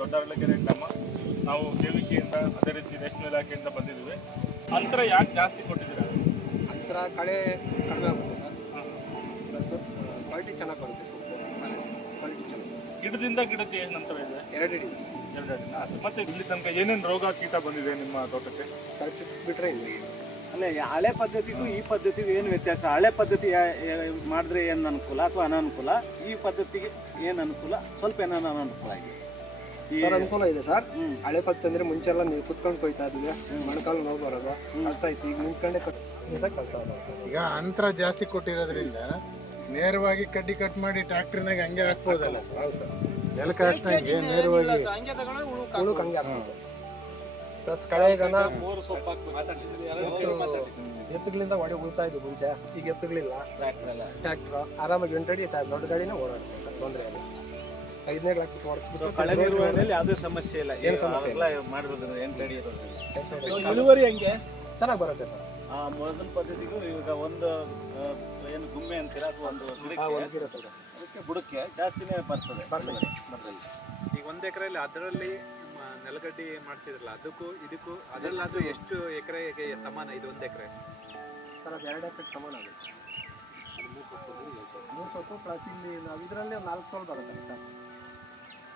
ದೊಡ್ಡಅರಳಕೆರೆ ಗ್ರಾಮ. ನಾವು KVKಯಿಂದ ಅದೇ ರೀತಿ ರೇಷ್ಮೆ ಇಲಾಖೆಯಿಂದ ಬಂದಿದ್ದೀವಿ. ಅಂತರ ಯಾಕೆ ಜಾಸ್ತಿ ಕೊಟ್ಟಿದ್ದೀರಾ? ಅಂತರ ಕಳೆ ಕಡಿಮೆ ಆಗುತ್ತೆ ಸರ್. ಪ್ಲಸ್ ಕ್ವಾಲಿಟಿ ಚೆನ್ನಾಗಿ ಬರುತ್ತೆ. ಕ್ವಾಲಿಟಿ ಚೆನ್ನಾಗಿ ಗಿಡದಿಂದ ಗಿಡಕ್ಕೆ ಏನು ಅಂತರ ಇದೆ? 2 ಅಡಿ 2 ಅಡಿ. ಮತ್ತೆ ಇಲ್ಲಿ ತನಕ ಏನೇನು ರೋಗ ಕೀಟ ಬಂದಿದೆ ನಿಮ್ಮ ತೋಟಕ್ಕೆ? ಸರ್ ಟಿಪ್ಸ್ ಬಿಟ್ಟರೆ ಇಲ್ಲ. ಅಲ್ಲೇ ಹಳೆ ಪದ್ಧತಿಗೂ ಈ ಪದ್ಧತಿಗೂ ಏನು ವ್ಯತ್ಯಾಸ? ಹಳೆ ಪದ್ಧತಿ ಮಾಡಿದ್ರೆ ಏನು ಅನುಕೂಲ ಅಥವಾ ಅನಾನುಕೂಲ? ಈ ಪದ್ಧತಿಗೆ ಏನು ಅನುಕೂಲ? ಸ್ವಲ್ಪ ಏನಾನ ಅನಾನುಕೂಲ ಆಗಿದೆ? ಸರ್ ಅನುಕೂಲ ಇದೆ ಸರ್. ಹಳೆ ಪದ್ಧತಿ ಅಂದರೆ ಮುಂಚೆ ಎಲ್ಲ ನೀವು ಕುತ್ಕೊಂಡು ಕೊಯ್ತಾ ಇದ್ವಿ, ಮೊಣಕಾಲು ನೋವು ಬರೋದು ಕಷ್ಟ ಇತ್ತು. ಈಗ ನಿಂತ್ಕೊಂಡೆ ಕೆಲಸ ಈಗ ಅಂತರ ಜಾಸ್ತಿ ಕೊಟ್ಟಿರೋದ್ರಿಂದ ನೇರವಾಗಿ ಕಡ್ಡಿ ಕಟ್ ಮಾಡಿ ಟ್ರ್ಯಾಕ್ಟರ್ನಾಗ ಹಂಗೆ ಹಾಕ್ಬೋದಲ್ಲ ಸರ್? ಹೌದು ಸರ್. ನೆಲಕ್ಕೆ ಹಾಕ್ತಂಗೆ ನೇರವಾಗಿ ಉಳುಕ್ ಹಂಗೆ ಆಗ್ತದೆ ಸರ್. ಪ್ಲಸ್ ಕಳೆಗನ ಎತ್ತುಗಳಿಂದ ಹೊಡೆ ಉಳ್ತಾ ಇದ್ವು ಮುಂಚೆ, ಈಗ ಎತ್ತುಗಳಿಲ್ಲ. ಟ್ರ್ಯಾಕ್ಟರ್ ಆರಾಮಾಗಿ 8 ಅಡಿ ದೊಡ್ಡ ಗಾಡಿನೇ ಓಡಾಡುತ್ತೆ ಸರ್, ತೊಂದರೆ ಇಲ್ಲ. 5ನೇ ಹಾಕಿ ಓಡಿಸ್ಬಿಟ್ಟು ಕಳೆ ನಿರ್ವಹಣೆಯಲ್ಲಿ ಯಾವುದೇ ಸಮಸ್ಯೆ ಇಲ್ಲ. ಏನು ಸಮಸ್ಯೆ ಇಲ್ಲ ಮಾಡಿರೋದ್ರಿಂದ 8 ಅಡಿ ಇರೋದ್ರಿಂದ ಇಲ್ಲ. ಇಳುವರಿ ಹೆಂಗೆ ಚೆನ್ನಾಗಿ ಬರುತ್ತೆ ಸರ್. ಮೊದಲ ಪದ್ಧತಿಗೂ ಇವಾಗ ಒಂದು ಏನು ಗುಮ್ಮೆ ಅಂತೀರ ಅಥವಾ ಒಂದು ಗಿಡ ಸರ್ ಅದಕ್ಕೆ ಬುಡಕ್ಕೆ ಜಾಸ್ತಿನೇ ಬರ್ತದೆ. ಈಗ 1 ಎಕರೆಯಲ್ಲಿ ಅದರಲ್ಲಿ ನೆಲಗಡ್ಡಿ ಮಾಡ್ತಿದ್ರಲ್ಲ, ಅದಕ್ಕೂ ಇದಕ್ಕೂ ಅದರಲ್ಲಾದ್ರೂ ಎಷ್ಟು ಎಕರೆಗೆ ಸಮಾನ ಇದು 1 ಎಕರೆ? ಸರ್ ಅದು 2 ಎಕರೆಗೆ ಸಮಾನ ಆಗುತ್ತೆ. 3 ಸೊಪ್ಪು ಪ್ಲಸ್ ಇಲ್ಲಿ ನಾವು ಇದರಲ್ಲಿ 4 ಸೋಲ್ ಬರುತ್ತೆ ಸರ್.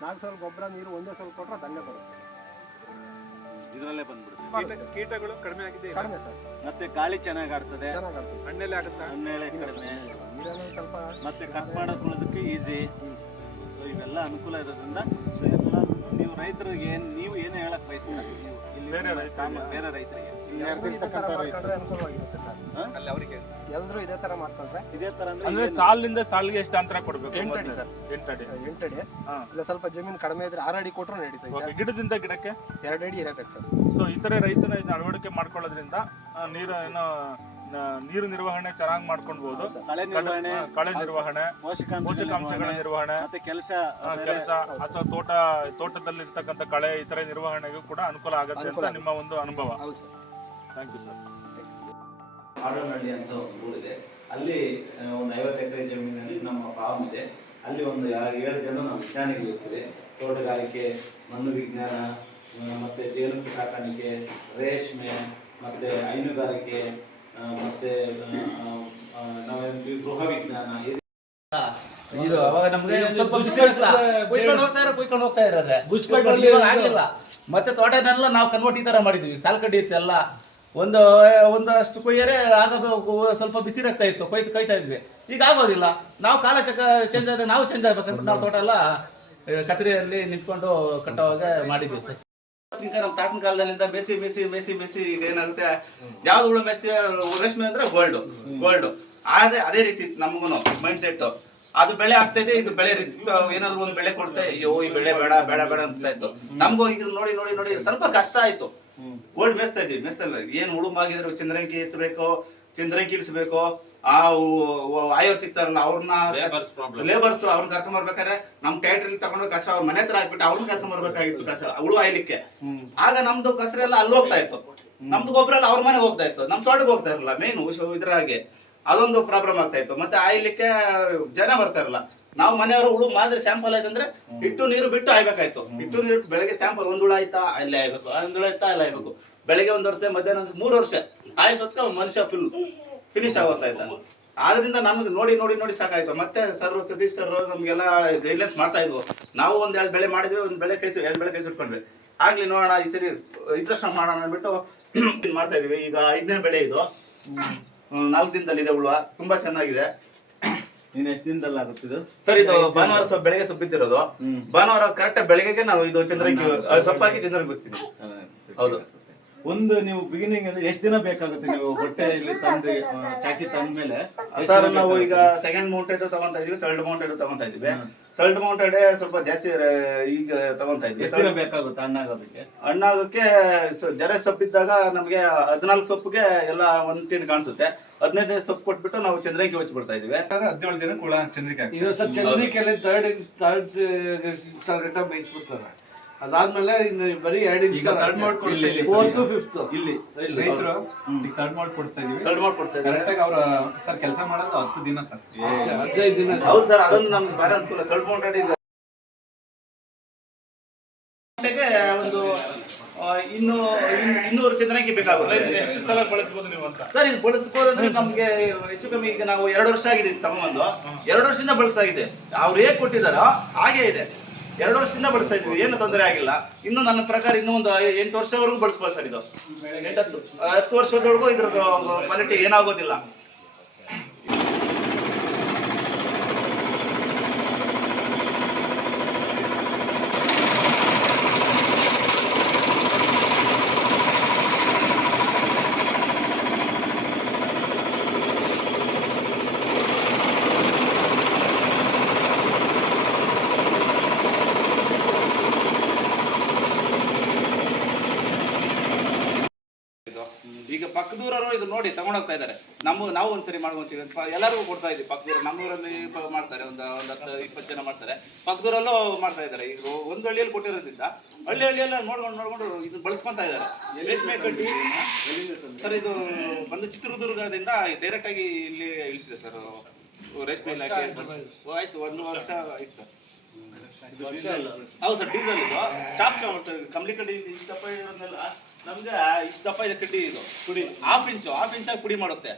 4 ಸೋಲ್ ಗೊಬ್ಬರ ನೀರು ಒಂದೇ ಸೋಲ್ ಕೊಟ್ಟರೆ ದಂಗೆ ಬರುತ್ತೆ. ಇದರಲ್ಲೇ ಬಂದ್ಬಿಡುತ್ತೆ. ಕೀಟಗಳು ಕಡಿಮೆ ಆಗಿದೆ ಕಡಿಮೆ ಸರ್. ಮತ್ತೆ ಗಾಳಿ ಚೆನ್ನಾಗಿ ಆಡ್ತದೆ. ಚೆನ್ನಾಗಿ ಆಗುತ್ತೆ. ಹಣ್ಣೆಲೆ ಆಗುತ್ತಾ? ಹಣ್ಣೆಲೆ ಕಡಿಮೆ. ನೀರಲ್ಲಿ ಸ್ವಲ್ಪ ಮತ್ತೆ ಕಟ್ ಮಾಡೋದಕ್ಕೆ ಈಸಿ. ಇವೆಲ್ಲ ಅನುಕೂಲ ಇರೋದ್ರಿಂದ ಎಲ್ಲ ನೀವು ರೈತರಿಗೆ ನೀವು ಏನು ಹೇಳಕ್ ಬಯಸ್ತೀರಾ? ಬೇರೆ ರೈತರಿಗೆ ಅನುಕೂಲವಾಗಿರುತ್ತೆ ಸರ್. ಅಲ್ಲಿ ಅವರಿಗೆ ಎಲ್ಲರೂ ಇದೇ ತರ ಮಾಡ್ಕೊಂಡ್ರೆ ಇದೇ ತರ ಅಂದ್ರೆ ಸಾಲಿನಿಂದ ಸಾಲಿಗೆ ಎಷ್ಟು ಅಂತರ ಕೊಡ್ಬೇಕು? 8 ಅಡಿ ಸರ್. 8 ಅಡಿ. 8 ಅಡಿ. ಇಲ್ಲ ಸ್ವಲ್ಪ ಜಮೀನು ಕಡಿಮೆ ಇದ್ರೆ 6 ಅಡಿ ಕೊಟ್ಟರು ನಡೀತದೆ. ಗಿಡದಿಂದ ಗಿಡಕ್ಕೆ 2 ಅಡಿ ಇರಬೇಕು ಸರ್. ಸೊ ಇತರೆ ರೈತನ ಇದನ್ನ ಅಳವಡಿಕೆ ಮಾಡ್ಕೊಳ್ಳೋದ್ರಿಂದ ನೀರು ನಿರ್ವಹಣೆ ಚೆನ್ನಾಗಿ ಮಾಡ್ಕೊಳ್ಬಹುದು. ಕಳೆ ನಿರ್ವಹಣೆ, ಪೋಷಕಾಂಶಗಳ ನಿರ್ವಹಣೆ, ಮತ್ತೆ ಕೆಲಸ ಅಥವಾ ತೋಟದಲ್ಲಿ ಇರ್ತಕ್ಕಂಥ ಕಳೆ ಇತರೆ ನಿರ್ವಹಣೆಗೂ ಕೂಡ ಅನುಕೂಲ ಆಗುತ್ತೆ ಅಂತ ನಿಮ್ಮ ಒಂದು ಅನುಭವ. ಹೌದು sir. Thank you sir. Adanahalli ಅಂತ ಒಂದು ಊರಿದೆ. ಅಲ್ಲಿ ಒಂದು 50 ಎಕರೆ ಜಮೀನಲ್ಲಿ ನಮ್ಮ ಫಾರ್ಮ್ ಇದೆ. ಅಲ್ಲಿ ಒಂದು 7 ಜನ ನಾವು ವಿಜ್ಞಾನಿಗಳು ಇರ್ತೀವಿ. ತೋಟಗಾರಿಕೆ, ಮಣ್ಣು ವಿಜ್ಞಾನ, ಮತ್ತು ಜೇನು ಸಾಕಾಣಿಕೆ, ರೇಷ್ಮೆ, ಮತ್ತು ಹೈನುಗಾರಿಕೆ, ಮತ್ತು ನಾವೇನು ಗೃಹ ವಿಜ್ಞಾನ. ಇದು ಅವಾಗ ನಮ್ಗೆ ಸ್ವಲ್ಪ ಕುಯ್ಕೊಂಡು ಹೋಗ್ತಾ ಇರೋದೆ ಆಗಿಲ್ಲ. ಮತ್ತೆ ತೋಟದೆಲ್ಲ ನಾವು ಕನ್ವರ್ಟ್ ಈ ತರ ಮಾಡಿದ್ವಿ. ಸಾಲ್ಕಡ್ಡಿ ಇತ್ತೆಲ್ಲ ಒಂದಷ್ಟು ಕೊಯ್ಯರೆ ಆಗ ಸ್ವಲ್ಪ ಬಿಸಿ ರಕ್ತ ಇತ್ತು, ಕೊಯ್ತಾ ಇದ್ವಿ. ಈಗ ಆಗೋದಿಲ್ಲ. ನಾವು ಕಾಲ ಚೇಂಜ್ ಆದ್ರೆ ನಾವು ಚೇಂಜ್ ಆಗ್ಬೇಕಂತ ನಾವು ತೋಟ ಎಲ್ಲ ಕತ್ರಿಯಲ್ಲಿ ನಿಂತ್ಕೊಂಡು ಕಟ್ಟೋವಾಗ ಮಾಡಿದ್ವಿ ಸರ್. ನಮ್ಮ ತಾತನ ಕಾಲದಲ್ಲಿಂದ ಬೇಸಿ ಈಗ ಏನಾಗುತ್ತೆ, ಯಾವ್ದು ಹುಳು ಮೇಸ್ತೀವಿ ರೇಷ್ಮೆ ಅಂದ್ರೆ ಗೋಲ್ಡ್ ಅದೇ ರೀತಿ ನಮಗೂ ಮೈಂಡ್ ಸೆಟ್. ಅದು ಬೆಳೆ ಆಗ್ತಾ ಇದೆ, ಇದು ಬೆಳೆ ರಿಸ್ಕ್. ಏನಾದ್ರು ಒಂದು ಬೆಳೆ ಕೊಡ್ತೆ, ಅಯ್ಯೋ ಈ ಬೆಳೆ ಬೇಡ ಅನ್ಸ್ತಾ ಇತ್ತು ನಮಗೂ. ಈಗ ನೋಡಿ ಸ್ವಲ್ಪ ಕಷ್ಟ ಆಯ್ತು. ಗೋಲ್ಡ್ ಮೇಸ್ತಾ ಏನ್ ಹುಳುಮಾಗಿದ್ರು ಚಂದ್ರಂಕಿ ಎತ್ತಬೇಕು, ಚಂದ್ರಂಕಿ ಇಳಿಸ್ಬೇಕು. ಆಯೋರ್ ಸಿಗ್ತಾರಲ್ಲ ಅವ್ರನ್ನ ಲೇಬರ್ಸ್ ಅವ್ರನ್ನ ಕರ್ಕೊಂಡ್ಬರ್ಬೇಕಾದ್ರೆ ನಮ್ ಟ್ಯಾಕ್ಟ್ರಿ ತಗೊಂಡು ಕಸ ಅವ್ರ ಮನೆ ಹತ್ರ ಹಾಕ್ಬಿಟ್ಟು ಅವ್ರನ್ನ ಕರ್ಕೊಂಡ್ಬರ್ಬೇಕಾಗಿತ್ತು ಕಸ ಹುಳು ಆಯ್ಲಿಕ್ಕೆ. ಆಗ ನಮ್ದು ಕಸರೆಲ್ಲ ಅಲ್ಲಿ ಹೋಗ್ತಾ ಇತ್ತು, ನಮ್ದು ಗೊಬ್ಬರ ಎಲ್ಲ ಅವ್ರ ಮನೆಗೆ ಹೋಗ್ತಾ ಇತ್ತು, ನಮ್ ತೋಟಕ್ಕೆ ಹೋಗ್ತಾ ಇರಲ್ಲ. ಮೇನ್ ಇದ್ರಾಗೆ ಅದೊಂದು ಪ್ರಾಬ್ಲಮ್ ಆಗ್ತಾ ಇತ್ತು. ಮತ್ತೆ ಆಯ್ಲಿಕ್ಕೆ ಜನ ಬರ್ತಾ ಇರಲ್ಲ. ನಾವು ಮನೆಯವರು ಹುಳು ಮಾದರಿ ಸ್ಯಾಂಪಲ್ ಆಯ್ತಂದ್ರೆ ಇಟ್ಟು ನೀರು ಬಿಟ್ಟು ಆಯ್ಬೇಕಾಯ್ತು. ಇಟ್ಟು ನೀರು ಬೆಳಗ್ಗೆ ಸ್ಯಾಂಪಲ್ ಒಂದ್ ಹುಳ ಆಯ್ತಾ ಅಲ್ಲೇ ಆಯ್ಬೇಕು, ಒಂದ್ ಹುಳ ಆಯ್ತಾ ಅಲ್ಲೇ ಆಯ್ಬೇಕು. ಬೆಳಗ್ಗೆ 1 ವರ್ಷ, ಮಧ್ಯಾಹ್ನ 3 ವರ್ಷ ಆಯ್ಸೋದ್ಕ ಮನುಷ್ಯ ಫಿನಿಶ್ ಆಗೋಗ್ತಾ ಇದ್ದ. ಆದ್ರಿಂದ ನಮ್ಗೆ ನೋಡಿ ಸಾಕಾಯ್ತು. ಮತ್ತೆ ಸತೀಶ್ ಸರ್ ನಮ್ಗೆಲ್ಲ ಗೈಡ್ಲೈನ್ಸ್ ಮಾಡ್ತಾ ಇದ್ವು. ನಾವು 1-2 ಬೆಳೆ ಮಾಡಿದ್ವಿ, 2 ಬೆಳೆ ಕೈ ಸುಟ್ಕೊಂಡ್ವಿ. ಆಗ್ಲಿ ನೋಡೋಣ ಈ ಸರಿ ಇಂಟ್ರೆಸ್ಟ್ ಮಾಡೋಣ ಅಂದ್ಬಿಟ್ಟು ಮಾಡ್ತಾ ಇದೀವಿ. ಈಗ 5ನೇ ಬೆಳೆ ಇದು. 4 ದಿನದಲ್ಲಿ ಇದೆ. ಹುಳುವ ತುಂಬಾ ಚೆನ್ನಾಗಿದೆ. ನೀನ್ ಎಷ್ಟು ದಿನದಲ್ಲಿ ಆಗುತ್ತಿದ್ದು ಸರ್? ಇದು ಭಾನುವಾರ ಸ್ವಲ್ಪ ಬೆಳಗ್ಗೆ ಸೊಪ್ಪಿದ್ದಿರೋದು. ಭಾನುವಾರ ಕರೆಕ್ಟ್ ಬೆಳಗ್ಗೆ ನಾವು ಇದು ಚಂದ್ರಂಗಿ ಸೊಪ್ಪಾಕಿ ಚಂದ್ರಂಗಿ ಬರ್ತೀವಿ. ಹೌದು. ಒಂದು ನೀವು ಬಿಗಿನಿಂಗ್ ಅಲ್ಲಿ ಎಷ್ಟು ದಿನ ಬೇಕಾಗುತ್ತೆ? ನೀವು ಹೊಟ್ಟೆ ಇಲ್ಲಿ ತಂದು ಚಾಕಿ ತಂದ್ಮೇಲೆ ಸರ್ ನಾವು ಈಗ ಸೆಕೆಂಡ್ ಮೌಂಟೆಡ್ ತಗೊಂತಾ ಇದೀವಿ, ಥರ್ಡ್ ಮೌಂಟೆಡ್ ತಗೊಂತಾ ಇದೀವಿ. ಥರ್ಡ್ ಮೌಂಟೆಡ್ ಸ್ವಲ್ಪ ಜಾಸ್ತಿ ಈಗ ತಗೊಂತಾ ಇದ್ವಿ. ಎಷ್ಟು ದಿನ ಬೇಕಾಗುತ್ತೆ ಹಣ್ಣಾಗೋದಕ್ಕೆ? ಹಣ್ಣಾಗೋಕ್ಕೆ ಜರೆ ಸೊಪ್ಪಿದ್ದಾಗ ನಮ್ಗೆ 14 ಸೊಪ್ಪಿಗೆ ಎಲ್ಲ ಒಂದ್ ತಿಂಗಳು ಕಾಣಿಸುತ್ತೆ. 15 ಸೊಪ್ಪು ಕೊಟ್ಬಿಟ್ಟು ನಾವು ಚಂದ್ರಿಕೆ ಹಚ್ಚಿಬಿಡ್ತಾ ಇದೀವಿ. 17 ದಿನ ಕೂಡ ಚಂದ್ರಿಕೆ ಚಂದ್ರಿಕೆಯಲ್ಲಿ ಥರ್ಡ್ ಬೇಯಿಸ್ಬಿಡ್ತಾರೆ. ಅದಾದ್ಮೇಲೆ ಬರೀ 2 ಇಂಚ್ 4th 5th ಇಲ್ಲಿ ರೈತರು ಥರ್ಡ್ ಮಾರ್ಟ್ ಕೊಡ್ತಾ ಇದೀವಿ. ಕರೆಕ್ಟ್ ಆಗಿ ಅವ್ರ ಸರ್ ಕೆಲಸ ಮಾಡೋದು 10 ದಿನ ಸರ್, 15 ದಿನ. ಹೌದು ಸರ್, ಅದೊಂದು ನಮ್ಗೆ ಬಾರಿ ಅನುಕೂಲ. ಥರ್ಡ್ ಮೌಂಟೆಡ್ ಗಂಟೆಗೆ ಒಂದು ಇನ್ನೂರು ಚಂದ್ರಕ್ಕೆ ಬೇಕಾಗುತ್ತೆ. ಎಷ್ಟು ಸಲ ಬಳಸ್ಬೋದು ನೀವು ಅಂತ? ಸರ್ ಇದು ಬಳಸ್ಬೋದು ಅಂದ್ರೆ ನಮ್ಗೆ ಹೆಚ್ಚು ಕಮ್ಮಿ ಈಗ ನಾವು 2 ವರ್ಷ ಆಗಿದೆ ತಗೊಂಬಂದು, 2 ವರ್ಷದಿಂದ ಬಳಸ್ತಾ ಇದೆ. ಅವ್ರು ಹೇಗೆ ಕೊಟ್ಟಿದಾರೋ ಹಾಗೆ ಇದೆ. 2 ವರ್ಷದಿಂದ ಬಳಸ್ತಾ ಇದ್ವಿ, ಏನು ತೊಂದರೆ ಆಗಿಲ್ಲ. ಇನ್ನು ನನ್ನ ಪ್ರಕಾರ ಇನ್ನೂ ಒಂದು 8 ವರ್ಷವರೆಗೂ ಬಳಸ್ಬೋದು ಸರ್. ಇದು 10 ವರ್ಷದವರೆಗೂ ಇದ್ರದ್ದು ಕ್ವಾಲಿಟಿ ಏನಾಗೋದಿಲ್ಲ. ಈಗ ಪಕ್ಕದೂರವರು ಇದು ನೋಡಿ ತಗೊಂಡೋಗ್ತಾ ಇದ್ದಾರೆ. ನಾವು ಒಂದ್ಸರಿ ಮಾಡ್ಕೊಂತೀವಿ, ಎಲ್ಲರಿಗೂ ಕೊಡ್ತಾ ಇದ್ವಿ. ಪಕ್ಕದೂರು ನಮ್ಮೂರಲ್ಲಿ ಮಾಡ್ತಾರೆ, ಒಂದು 10-20 ಜನ ಮಾಡ್ತಾರೆ. ಪಕ್ಕದೂರಲ್ಲೂ ಮಾಡ್ತಾ ಇದ್ದಾರೆ. ಈಗ ಒಂದು ಹಳ್ಳಿಯಲ್ಲಿ ಕೊಟ್ಟಿರೋದ್ರಿಂದ ಹಳ್ಳಿಯೆಲ್ಲ ನೋಡ್ಕೊಂಡು ಇದು ಬಳಸ್ಕೊಂತ ಇದ್ದಾರೆ. ರೇಷ್ಮೆ ಕಡ್ಡಿ ಸರ್ ಇದು ಬಂದು ಚಿತ್ರದುರ್ಗದಿಂದ ಡೈರೆಕ್ಟ್ ಆಗಿ ಇಲ್ಲಿ ಇಳಿಸಿದೆ ಸರ್ ರೇಷ್ಮೆ ಇಲಾಖೆ. ಆಯ್ತು 1 ವರ್ಷ ಆಯ್ತು ಸರ್. ಹೌದು ಸರ್, ಡೀಸೆಲ್ ಇದು ಚಾಪ್ ಮಾಡ್ತಾರೆ. ಕಂಬ್ಳಿ ಕಡ್ಡಿ ಇಷ್ಟು ದಪ್ಪ ಇರೋದನ್ನೆಲ್ಲ ನಮ್ಗೆ ಇಷ್ಟು ದಪ್ಪ ಇದೆ ಕಡ್ಡಿ. ಇದು ಪುಡಿ ಹಾಫ್ ಇಂಚಾಗಿ ಪುಡಿ ಮಾಡುತ್ತೆ.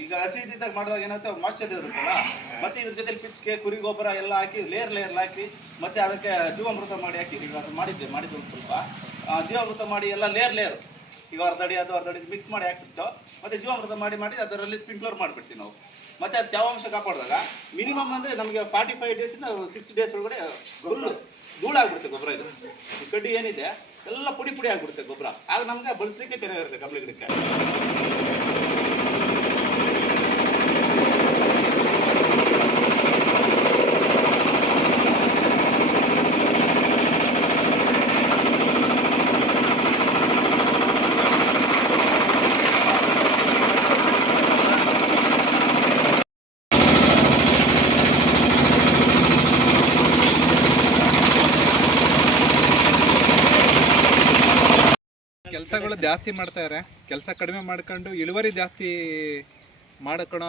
ಈಗ ಹಸಿ ಇದ್ದಾಗ ಮಾಡಿದಾಗ ಏನಾಗುತ್ತೆ, ಮಾಯ್ಚರ್ ಇರುತ್ತಲ್ಲ, ಮತ್ತೆ ಇದ್ರ ಜೊತೆ ಪಿಚ್ಕೆ ಕುರಿ ಗೊಬ್ಬರ ಎಲ್ಲ ಹಾಕಿ ಲೇಯರ್ ಹಾಕಿ ಮತ್ತೆ ಅದಕ್ಕೆ ಜೀವಾಮೃತ ಮಾಡಿ ಹಾಕಿ. ಈಗ ಅದು ಮಾಡಿದ್ದು ಒಂದು ಸ್ವಲ್ಪ ಜೀವಾಮೃತ ಮಾಡಿ ಎಲ್ಲ ಲೇಯರ್ ಈಗ ಅರ್ಧ ಅಡಿ ಮಿಕ್ಸ್ ಮಾಡಿ ಹಾಕ್ಬಿಟ್ಟು ಮತ್ತೆ ಜೀವಾಮೃತ ಮಾಡಿ ಅದರಲ್ಲಿ ಸ್ಪ್ರಿಂಕ್ಲರ್ ಮಾಡಿಬಿಡ್ತೀವಿ ನಾವು. ಮತ್ತೆ ಅದು ತೇವಾಂಶ ಕಾಪಾಡಿದಾಗ ಮಿನಿಮಮ್ ಅಂದರೆ ನಮಗೆ 45 ಡೇಸಿಂದ 60 ಡೇಸ್ ಒಳಗಡೆ ಫುಲ್ಲು ಧೂಳಾಗ್ಬಿಡುತ್ತೆ ಗೊಬ್ಬರ. ಇದು ಕಡ್ಡಿ ಏನಿದೆ ಎಲ್ಲ ಪುಡಿ ಆಗ್ಬಿಡುತ್ತೆ ಗೊಬ್ಬರ. ಆಗ ನಮಗೆ ಬಳಸಲಿಕ್ಕೆ ಚೆನ್ನಾಗಿರುತ್ತೆ ಕಂಬ್ಳಿ ಗಿಡಕ್ಕೆ. ಕೆಲಸಗಳು ಜಾಸ್ತಿ ಮಾಡ್ತಾರೆ, ಕೆಲಸ ಕಡಿಮೆ ಮಾಡ್ಕೊಂಡು ಇಳುವರಿ ಜಾಸ್ತಿ ಮಾಡ್ಕೊಳೋ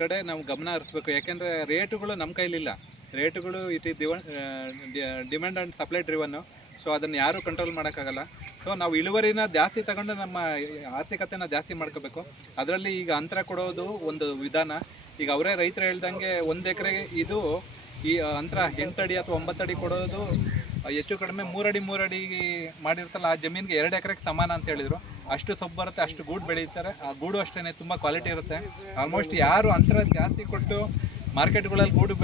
ಕಡೆ ನಾವು ಗಮನ ಹರಿಸ್ಬೇಕು. ಯಾಕೆಂದರೆ ರೇಟುಗಳು ನಮ್ಮ ಕೈಲಿಲ್ಲ. ರೇಟುಗಳು it is demand and supply driven. So ಅದನ್ನು ಯಾರೂ ಕಂಟ್ರೋಲ್ ಮಾಡೋಕ್ಕಾಗಲ್ಲ. ಸೊ ನಾವು ಇಳುವರಿನ ಜಾಸ್ತಿ ತಗೊಂಡು ನಮ್ಮ ಆರ್ಥಿಕತೆನ ಜಾಸ್ತಿ ಮಾಡ್ಕೋಬೇಕು. ಅದರಲ್ಲಿ ಈಗ ಅಂತರ ಕೊಡೋದು ಒಂದು ವಿಧಾನ. ಈಗ ಅವರೇ ರೈತರು ಹೇಳ್ದಂಗೆ 1 ಎಕರೆಗೆ ಇದು ಈ ಅಂತರ 8 ಅಡಿ ಅಥವಾ 9 ಅಡಿ ಕೊಡೋದು ಹೆಚ್ಚು ಕಡಿಮೆ 3 ಅಡಿ ಮಾಡಿರ್ತಲ್ಲ ಆ ಜಮೀನಿಗೆ 2 ಎಕರೆಗೆ ಸಮಾನ ಅಂತ ಹೇಳಿದರು. ಅಷ್ಟು ಸೊಪ್ಪು ಬರುತ್ತೆ, ಅಷ್ಟು ಗೂಡು ಬೆಳೀತಾರೆ. ಆ ಗೂಡು ಅಷ್ಟೇ ತುಂಬ ಕ್ವಾಲಿಟಿ ಇರುತ್ತೆ. ಆಲ್ಮೋಸ್ಟ್ ಯಾರು ಅಂತರ ಜಾಸ್ತಿ ಕೊಟ್ಟು ಮಾರ್ಕೆಟ್ಗಳಲ್ಲಿ ಗೂಡು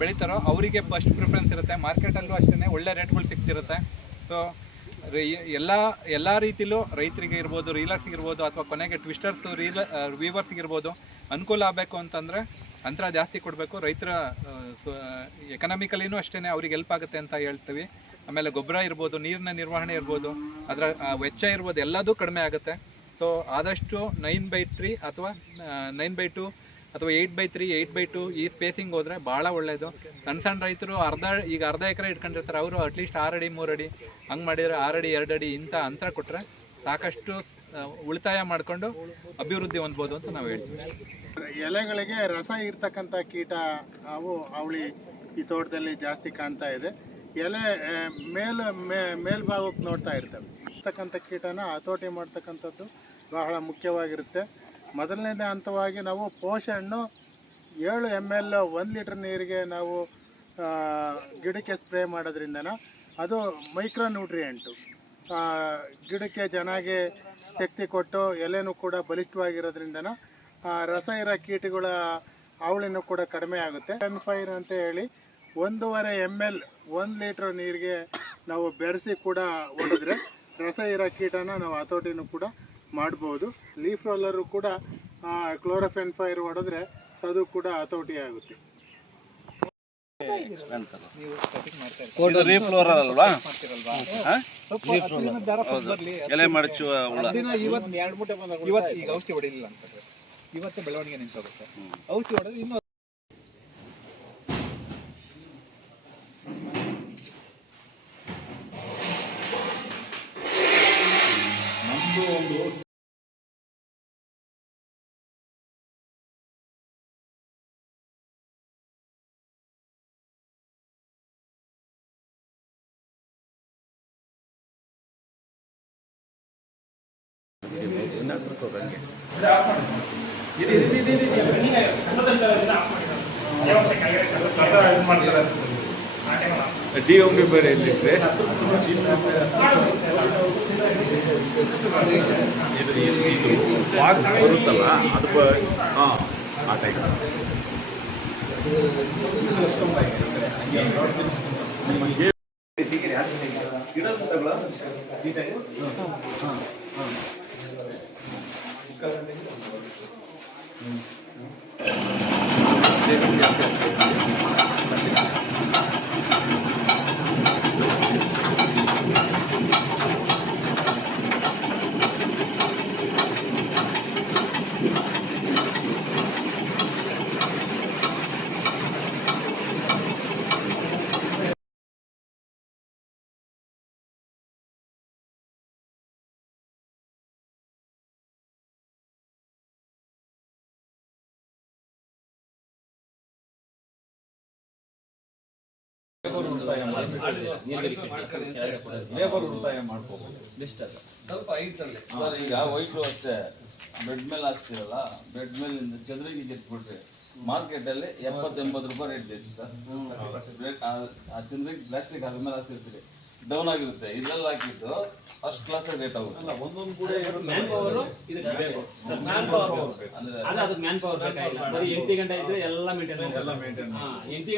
ಬೆಳೀತಾರೋ ಅವರಿಗೆ ಫಸ್ಟ್ ಪ್ರಿಫರೆನ್ಸ್ ಇರುತ್ತೆ. ಮಾರ್ಕೆಟಲ್ಲೂ ಅಷ್ಟೇ ಒಳ್ಳೆ ರೇಟ್ಗಳು ಸಿಗ್ತಿರುತ್ತೆ. ಸೊ ಎಲ್ಲ ರೀತಿಲೂ ರೈತರಿಗೆ ಇರ್ಬೋದು, ರೀಲರ್ಸ್ಗೆ ಇರ್ಬೋದು, ಅಥವಾ ಕೊನೆಗೆ ಟ್ವಿಸ್ಟರ್ಸು ವೀವರ್ಸ್ಗೆ ಇರ್ಬೋದು ಅನುಕೂಲ ಆಗಬೇಕು ಅಂತಂದರೆ ಅಂತರ ಜಾಸ್ತಿ ಕೊಡಬೇಕು. ರೈತರ ಎಕನಾಮಿಕಲಿನೂ ಅಷ್ಟೇ ಅವ್ರಿಗೆ ಹೆಲ್ಪ್ ಆಗುತ್ತೆ ಅಂತ ಹೇಳ್ತೀವಿ. ಆಮೇಲೆ ಗೊಬ್ಬರ ಇರ್ಬೋದು, ನೀರಿನ ನಿರ್ವಹಣೆ ಇರ್ಬೋದು, ಅದರ ವೆಚ್ಚ ಇರ್ಬೋದು, ಎಲ್ಲದೂ ಕಡಿಮೆ ಆಗುತ್ತೆ. ಸೊ ಆದಷ್ಟು 9/3 ಅಥವಾ 9/2 ಅಥವಾ 8/3, 8/2 ಈ ಸ್ಪೇಸಿಂಗ್ ಹೋದರೆ ಭಾಳ ಒಳ್ಳೆಯದು. ಸಣ್ಣ ರೈತರು ಅರ್ಧ ಎಕರೆ ಇಟ್ಕೊಂಡಿರ್ತಾರೆ. ಅವರು ಅಟ್ಲೀಸ್ಟ್ 6 ಅಡಿ 3 ಅಡಿ ಹಂಗೆ ಮಾಡಿದರೆ 6 ಅಡಿ 2 ಅಡಿ ಇಂಥ ಅಂತರ ಕೊಟ್ಟರೆ ಸಾಕಷ್ಟು ಉಳಿತಾಯ ಮಾಡಿಕೊಂಡು ಅಭಿವೃದ್ಧಿ ಹೊಂದ್ಬೋದು ಅಂತ ನಾವು ಹೇಳ್ತೀವಿ. ಎಲೆಗಳಿಗೆ ರಸ ಇರ್ತಕ್ಕಂಥ ಕೀಟ ಅವಳಿ ಈ ತೋಟದಲ್ಲಿ ಜಾಸ್ತಿ ಕಾಣ್ತಾ ಇದೆ. ಎಲೆ ಮೇಲ್ಭಾಗಕ್ಕೆ ನೋಡ್ತಾ ಇರ್ತವೆ. ಇರ್ತಕ್ಕಂಥ ಕೀಟನ ಹತೋಟಿ ಮಾಡ್ತಕ್ಕಂಥದ್ದು ಬಹಳ ಮುಖ್ಯವಾಗಿರುತ್ತೆ. ಮೊದಲನೇ ಹಂತವಾಗಿ ನಾವು ಪೋಷಣ್ಣು 7 ml 1 ಲೀಟ್ರ್ ನೀರಿಗೆ ನಾವು ಗಿಡಕ್ಕೆ ಸ್ಪ್ರೇ ಮಾಡೋದ್ರಿಂದನ ಅದು ಮೈಕ್ರೋ ನ್ಯೂಟ್ರಿಯೆಂಟು ಗಿಡಕ್ಕೆ ಚೆನ್ನಾಗಿ ಶಕ್ತಿ ಕೊಟ್ಟು ಎಲೆನೂ ಕೂಡ ಬಲಿಷ್ಠವಾಗಿರೋದ್ರಿಂದನ ರಸ ಇರೋ ಕೀಟಗಳ ಅವಳಿನೂ ಕೂಡ ಕಡಿಮೆ ಆಗುತ್ತೆ. ಫೈರ್ ಅಂತ ಹೇಳಿ 1.5 ml 1 ಲೀಟ್ರ್ ನೀರಿಗೆ ನಾವು ಬೆರೆಸಿ ಕೂಡ ಹೊಡೆದ್ರೆ ರಸ ಇರೋ ಕೀಟನ ನಾವು ಹತೋಟಿನೂ ಕೂಡ ಮಾಡ್ಬೋದು. ಲೀಫ್ ರೋಲರು ಕೂಡ ಕ್ಲೋರೋಫೆನ್ ಫೈರ್ ಹೊಡೆದ್ರೆ ಅದು ಕೂಡ ಹತೋಟಿ ಆಗುತ್ತೆ. ಎಲೆ ಮಡಚುವ ಇವತ್ತು ಈಗ ಔಷಧಿ ಹೊಡಿಲಿಲ್ಲ ಅಂತ ಇವತ್ತು ಬೆಳವಣಿಗೆ ನಿಂತೋಗುತ್ತೆ. ಔಷಧಿ ಹೊಡೆದು ಇನ್ನೂ ಡಿ ಬೇರೆ ಇಲ್ಲಿದ್ರೆ ಇದು ಬಾಕ್ಸ್ ಬರುತ್ತಲ್ಲ ಅದು ಹಾಂ ಆ ಟೈಪ್ ಲೇಬರ್ ಉಳಿತಾಯ ಮಾಡ್ಕೋಬಹುದು. ಸ್ವಲ್ಪ ಐತಲ್ಲಿ ಸರ್, ಈಗ ವೈಟು ಅಷ್ಟೇ ಬೆಡ್ ಮೇಲೆ ಹಾಕ್ತಿರಲ್ಲ, ಬೆಡ್ ಮೇಲಿಂದ ಚಂದ್ರಿಗೆ ಎತ್ಬಿಟ್ರೆ ಮಾರ್ಕೆಟಲ್ಲಿ 70-80 ರೂಪಾಯಿ ರೇಟ್ ಇದೆ ಸರ್. ಆ ಚಂದ್ರಿಗೆ ಪ್ಲಾಸ್ಟಿಕ್ ಅದ್ರ ಮೇಲೆ ಹಾಕ್ಸಿರ್ತೀರಿ, ಡೌನ್ ಆಗಿರುತ್ತೆ. ಇದ್ರಲ್ಲಿ ಹಾಕಿದ್ದು ಫಸ್ಟ್ ಕ್ಲಾಸ್ ರೇಟ್ ಆಗುತ್ತೆ. ಒಂದೊಂದು ಕೂಡ ಮ್ಯಾನ್ ಪವರ್ ಮ್ಯಾನ್ ಪವರ್ ಬೇಕಾಗಿಲ್ಲ. ಬರೀ 8 ಗಂಟೆ ಇದ್ರೆ ಎಲ್ಲ ಮೇಂಟೈನ್ 8 ಗಂಟೆ